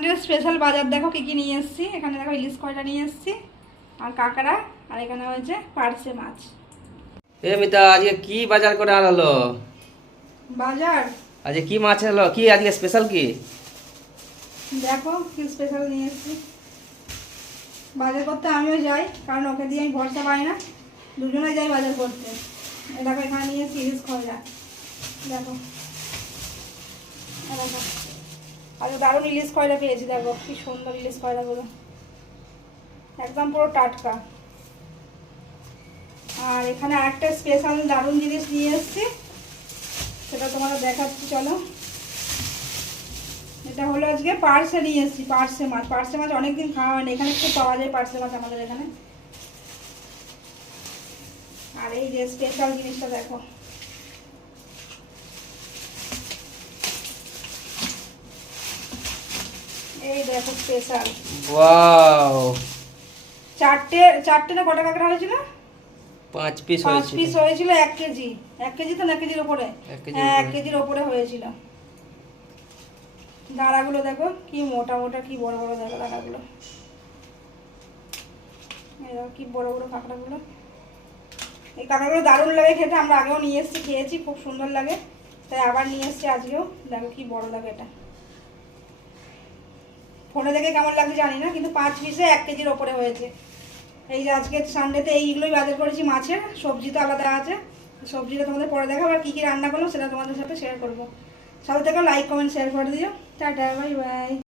Sunday special বাজার দেখো কি কি নিয়ে এসেছি। এখানে দেখো ইলিশ কয়টা নিয়ে এসেছি আর কাঁকড়া, আর এখানে হয়েছে পার্সে মাছ। এ মিতা, আজকে কি বাজার করে আনলো? বাজার আজকে কি মাছ এলো? কি আজকে স্পেশাল কি? দেখো কি স্পেশাল নিয়ে এসেছি। বাজার করতে আমিও যাই, কারণ ওকে দিয়ে আমি ভরসা পাই না, দুজনে যাই বাজার করতে। এই দেখো এখানে নিয়ে এসেছি ইলিশ খয়রা। দেখো দেখো আজ দারুণ ইলিশ খয়রা পেয়েছি। দেখো কি সুন্দর ইলিশ খয়রাগুলো, একদম পুরো টাটকা। আর এখানে আরেকটা স্পেশাল দারুণ জিনিস নিয়ে এসেছি, সেটা তোমাদের দেখাচ্ছি চলো। এটা হলো আজকে পার্সে নিয়ে এসেছি, পার্সে মাছ। পার্সে মাছ অনেকদিন খাওয়া হয় না, এখানে খুব পাওয়া যায় পার্সে মাছ আমাদের এখানে। আর এই যে স্পেশাল জিনিসটা দেখো, এই দেখো স্পেশাল। ওয়াও, চারটে না কটা কাঁকড়া হয়েছিল? 5 পিস 5 হয়েছিল। পিস হয়েছিল। 1 কেজি, 1 কেজি তো না, 1 কেজির ওপরে। 1 কেজির হ্যাঁ, 1 উপরে। কেজির ওপরে হয়েছিল। দাঁড়াগুলো দেখো কি মোটা মোটা, কি বড় বড় দেখো দাঁড়াগুলো। এই দেখো কি বড় বড় কাঁকড়াগুলো। এই কাঁকড়াগুলো দারুণ লাগে খেতে, আমরা আগেও নিয়ে এসেছি, খেয়েছি, খুব সুন্দর লাগে, তাই আবার নিয়ে এসেছি আজকেও। দেখো কি বড় লাগে এটা। ফোনে দেখে কেমন লাগছে জানি না, কিন্তু 5 পিসে 1 কেজির ওপরে হয়েছে। এই যে আজকে সানডেতে এইগুলোই বাজার করেছি মাছের। সবজি তো আলাদা আছে, সবজিটা তোমাদের পরে দেখাবো, আর কী কী রান্না করলো সেটা তোমাদের সাথে শেয়ার করবো। সাথে থেকে লাইক কমেন্ট শেয়ার করে দিও। Tata, bye bye.